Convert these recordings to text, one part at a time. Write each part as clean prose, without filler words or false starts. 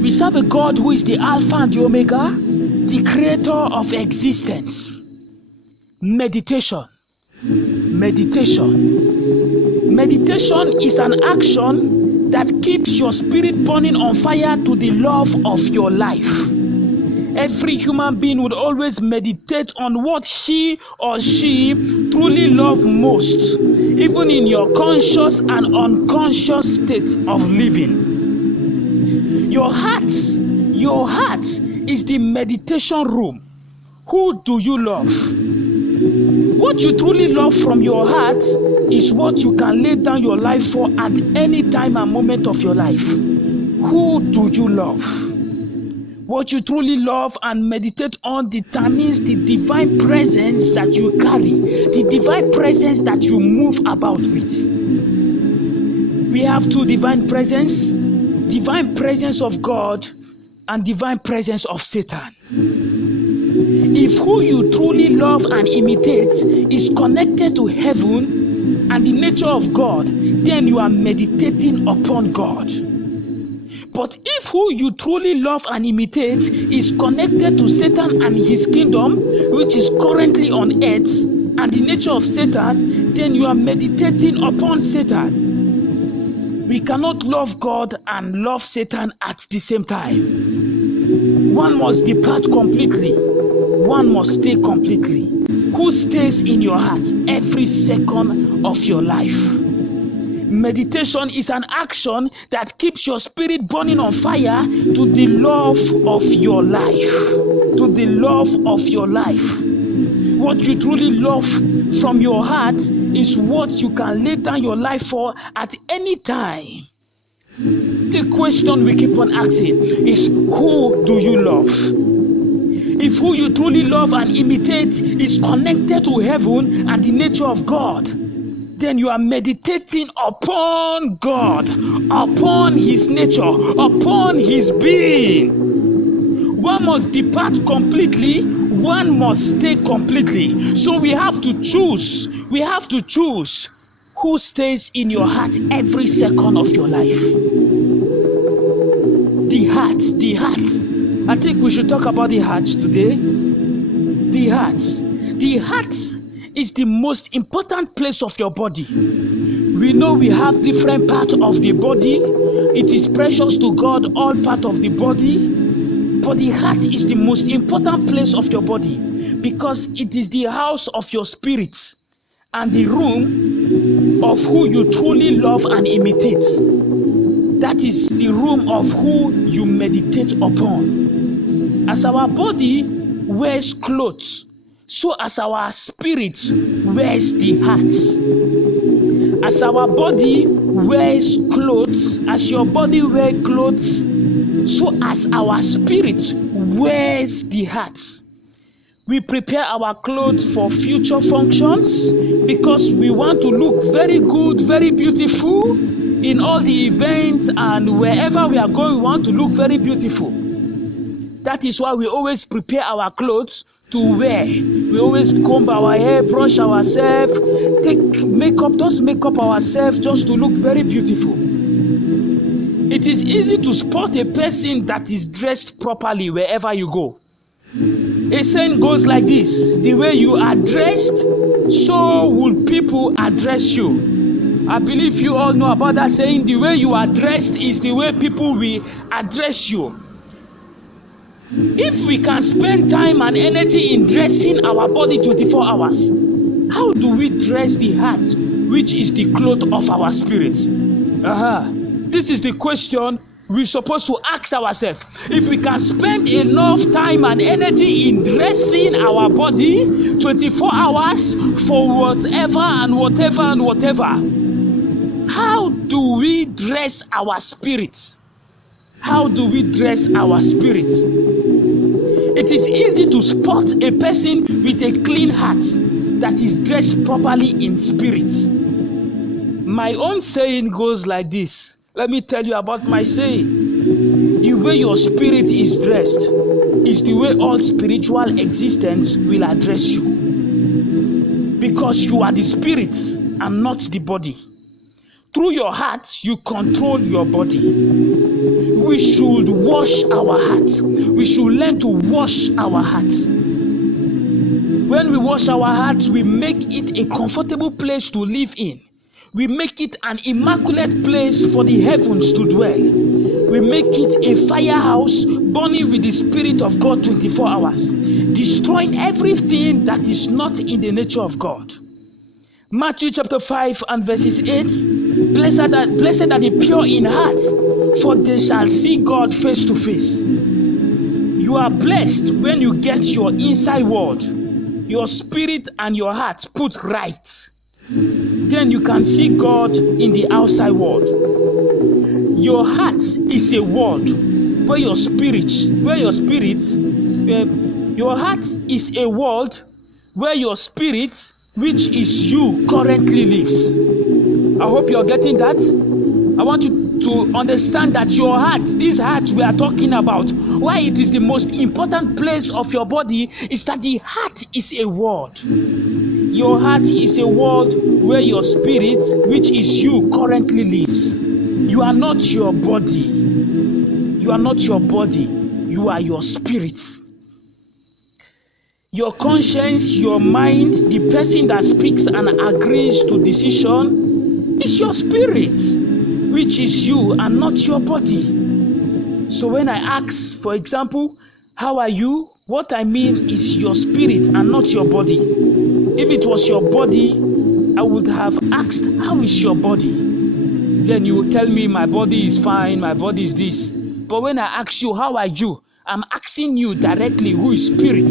We serve a God who is the Alpha and the Omega, the creator of existence. Meditation. Meditation. Meditation is an action that keeps your spirit burning on fire to the love of your life. Every human being would always meditate on what he or she truly loves most, even in your conscious and unconscious state of living. Your heart is the meditation room. Who do you love? What you truly love from your heart is what you can lay down your life for at any time and moment of your life. Who do you love? What you truly love and meditate on determines the divine presence that you carry, the divine presence that you move about with. We have two divine presence of God and divine presence of Satan. If who you truly love and imitate is connected to heaven and the nature of God, then you are meditating upon God. But if who you truly love and imitate is connected to Satan and his kingdom, which is currently on earth, and the nature of Satan, then you are meditating upon Satan. We cannot love God and love Satan at the same time. One must depart completely. One must stay completely. Who stays in your heart every second of your life? Meditation is an action that keeps your spirit burning on fire to the love of your life. To the love of your life. What you truly love from your heart is what you can lay down your life for at any time. The question we keep on asking is, who do you love? If who you truly love and imitate is connected to heaven and the nature of God, then you are meditating upon God, upon his nature, upon his being. One must depart completely, one must stay completely. So we have to choose. We have to choose who stays in your heart every second of your life. The heart. I think we should talk about the heart today. The heart is the most important place of your body. We know we have different parts of the body. It is precious to God, all part of the body. But the heart is the most important place of your body because it is the house of your spirit and the room of who you truly love and imitate. That is the room of who you meditate upon. As our body wears clothes, so as our spirit wears the heart. As our body wears clothes, as your body wears clothes, so as our spirit wears the heart. We prepare our clothes for future functions because we want to look very good, very beautiful in all the events, and wherever we are going, we want to look very beautiful. That is why we always prepare our clothes to wear. We always comb our hair, brush ourselves, just make up ourselves just to look very beautiful. It is easy to spot a person that is dressed properly wherever you go. A saying goes like this: the way you are dressed, so will people address you. I believe you all know about that saying. The way you are dressed is the way people will address you. If we can spend time and energy in dressing our body 24 hours, how do we dress the heart, which is the cloth of our spirit? This is the question we're supposed to ask ourselves. If we can spend enough time and energy in dressing our body 24 hours for whatever, how do we dress our spirits? How do we dress our spirits? It is easy to spot a person with a clean heart that is dressed properly in spirit. My own saying goes like this. Let me tell you about my saying. The way your spirit is dressed is the way all spiritual existence will address you. Because you are the spirit and not the body. Through your heart, you control your body. we should wash our hearts. We should learn to wash our hearts. When we wash our hearts, we make it a comfortable place to live in. We make it an immaculate place for the heavens to dwell. We make it a firehouse burning with the Spirit of God 24 hours, destroying everything that is not in the nature of God. Matthew chapter 5 and verses 8, blessed are the pure in heart, for they shall see God face to face. You are blessed when you get your inside world, your spirit and your heart put right. Then you can see God in the outside world. Your heart is a world where your heart is a world where your spirit, which is you, currently lives. I hope you're getting that. I want you to understand that your heart, this heart we are talking about, why it is the most important place of your body, is that the heart is a world. Your heart is a world where your spirit, which is you, currently lives. You are not your body. You are not your body. You are your spirit. Your conscience, your mind, the person that speaks and agrees to decision is your spirit, which is you and not your body. So when I ask, for example, how are you? What I mean is your spirit and not your body. If it was your body, I would have asked, how is your body? Then you will tell me my body is fine, my body is this. But when I ask you, how are you? I'm asking you directly, who is spirit?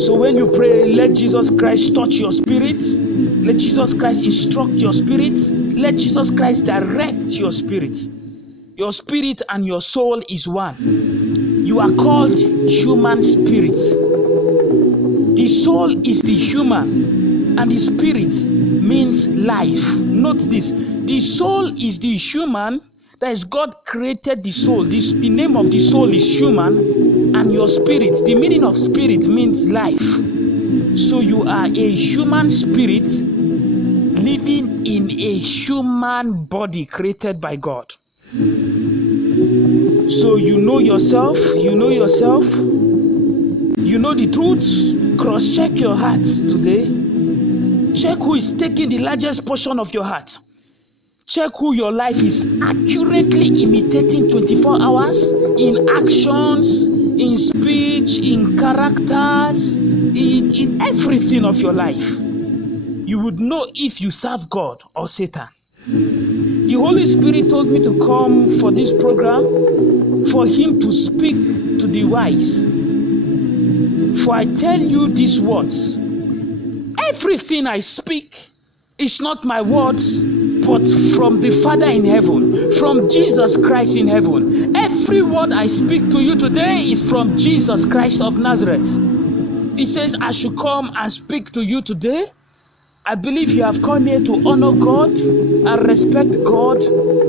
So when you pray, let Jesus Christ touch your spirit. Let Jesus Christ instruct your spirit. Let Jesus Christ direct your spirit. Your spirit and your soul is one. You are called human spirit. The soul is the human, and the spirit means life. Note this. The soul is the human. That is, God created the soul. The name of the soul is human, and your spirit, the meaning of spirit means life. So you are a human spirit living in a human body created by God. So you know yourself, you know the truth. Cross-check your heart today. Check who is taking the largest portion of your heart. Check who your life is accurately imitating 24 hours in actions, in speech, in characters, in everything of your life. You would know if you serve God or Satan. The Holy Spirit told me to come for this program for Him to speak to the wise. For I tell you these words, everything I speak is not my words, but from the Father in heaven, from Jesus Christ in heaven. Every word I speak to you today is from Jesus Christ of Nazareth. He says I should come and speak to you today. I believe you have come here to honor God and respect God.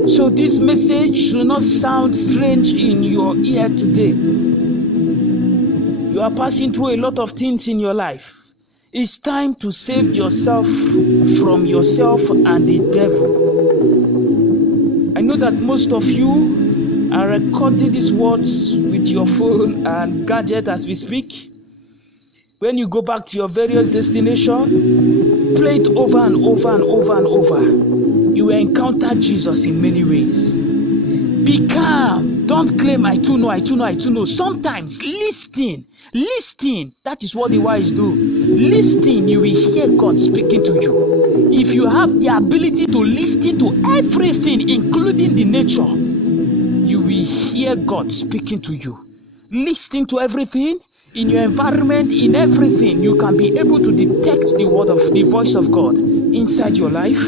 So this message should not sound strange in your ear today. You are passing through a lot of things in your life. It's time to save yourself from yourself and the devil. I know that most of you are recording these words with your phone and gadget as we speak. When you go back to your various destinations, play it over and over and over and over. You will encounter Jesus in many ways. Be calm. Don't claim, I too know. Sometimes listen. That is what the wise do. Listen, you will hear God speaking to you. If you have the ability to listen to everything, including the nature, you will hear God speaking to you. Listening to everything, in your environment, in everything, you can be able to detect the voice of God inside your life.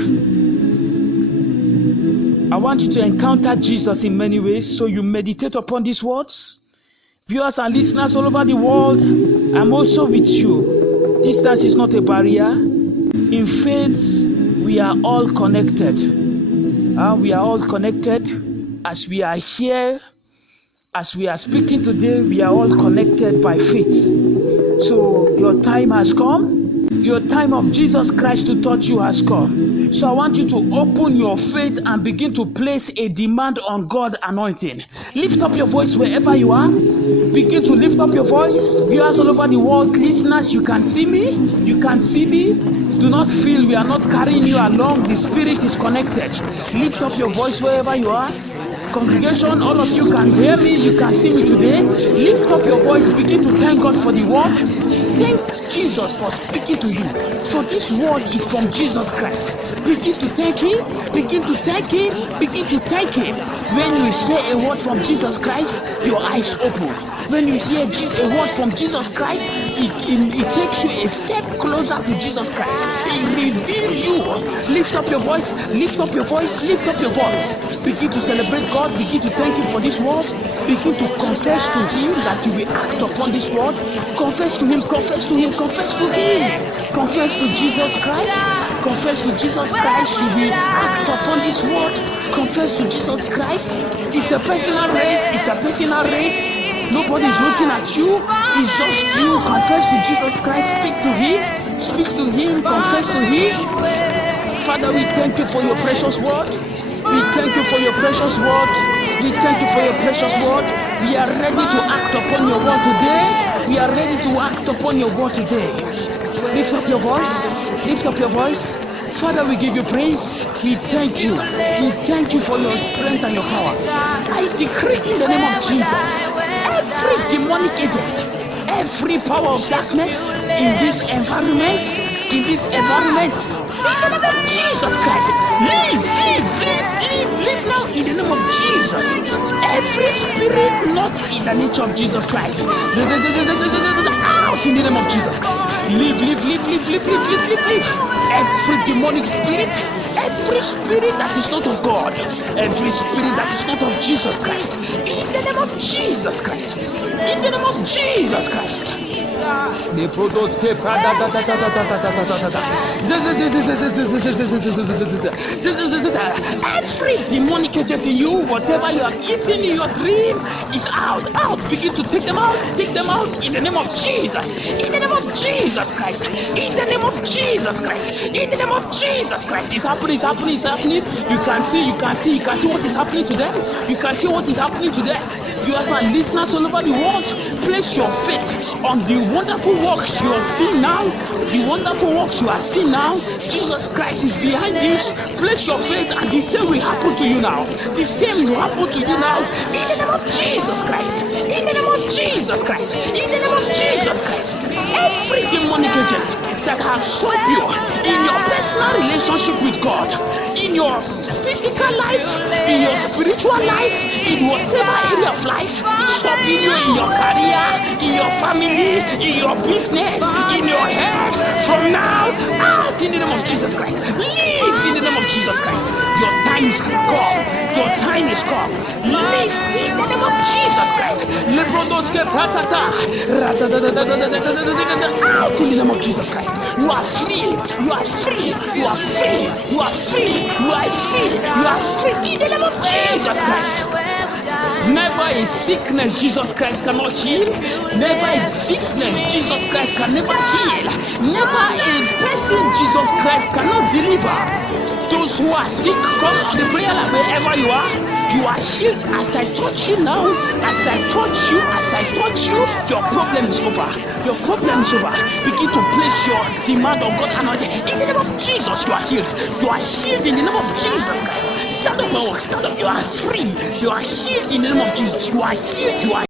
I want you to encounter Jesus in many ways, so you meditate upon these words. Viewers and listeners all over the world, I'm also with you. Distance is not a barrier. In faith, we are all connected. We are all connected. As we are here, as we are speaking today, we are all connected by faith. So your time has come. Your time of Jesus Christ to touch you has come. So I want you to open your faith and begin to place a demand on God's anointing. Lift up your voice wherever you are. Begin to lift up your voice. Viewers all over the world, listeners, you can see me. You can see me. Do not feel we are not carrying you along. The Spirit is connected. Lift up your voice wherever you are. Congregation, all of you can hear me. You can see me today. Lift up your voice. Begin to thank God for the word. Thank Jesus for speaking to you. So this word is from Jesus Christ. Begin to thank Him. Begin to thank Him. Begin to thank Him. When you say a word from Jesus Christ, your eyes open. When you hear a word from Jesus Christ, it takes you a step closer to Jesus Christ. It reveals you. Lift up your voice. Lift up your voice. Lift up your voice. Begin to celebrate God. Begin to thank Him for this word. Begin to confess to Him that you will act upon this word. Confess to Him. Confess to Him. Confess to Him. Confess to Jesus Christ. Confess to Jesus Christ. You will act upon this word. Confess to Jesus Christ. It's a personal race. It's a personal race. Nobody is looking at you. It's just you. Confess to Jesus Christ. Speak to Him. Speak to Him. Confess to Him. Father, we thank you for your precious word. We thank you for your precious word. We thank you for your precious word. We are ready to act upon your word today. We are ready to act upon your word today. Lift up your voice. Lift up your voice. Father, we give you praise. We thank you. We thank you for your strength and your power. I decree in the name of Jesus, every demonic agent, every power of darkness in this environment, in the name of Jesus Christ, leave now in the name of Jesus. Every spirit not in the nature of Jesus Christ, out in the name of Jesus Christ. Leave. Every demonic spirit, every spirit that is not of God, every spirit that is not of Jesus Christ, in the name of Jesus Christ, in the name of Jesus Christ. The produce every demonic agent in you, whatever you have eaten in your dream is out. Begin to take them out in the name of Jesus, in the name of Jesus Christ, in the name of Jesus Christ, in the name of Jesus Christ. It's happening. You can see what is happening to them. You can see what is happening to them. You have listeners all over the world. Place your faith on the wonderful works you are seeing now. The wonderful works you are seeing now. Jesus Christ is behind this. Place your faith and the same will happen to you now. The same will happen to you now. In the name of Jesus Christ. In the name of Jesus Christ. In the name of Jesus Christ. Every demonic agent that has stopped you in your personal relationship with God, in your physical life, in your spiritual life, in whatever area of life, stopping you in your career, in your family, in your business, in your health, from now out in the name of Jesus Christ. Live in the name of Jesus Christ. Your time is come. Your time is come. Live in the name of Jesus Christ. Out in the name of Jesus Christ. You are free. You are free. You are free. You are free. You are free. You are free in the name of Jesus Christ. Never a sickness Jesus Christ cannot heal. Never a sickness Jesus Christ can never heal. Never a person Jesus Christ cannot deliver. Those who are sick, come on the prayer line wherever you are. You are healed. As I touch you now, as I touch you, your problem is over. Your problem is over. Begin to place your demand on God and in the name of Jesus, you are healed. You are healed in the name of Jesus Christ. Stand up and walk. Stand up. You are free. You are healed in the name of Jesus. You are healed. You are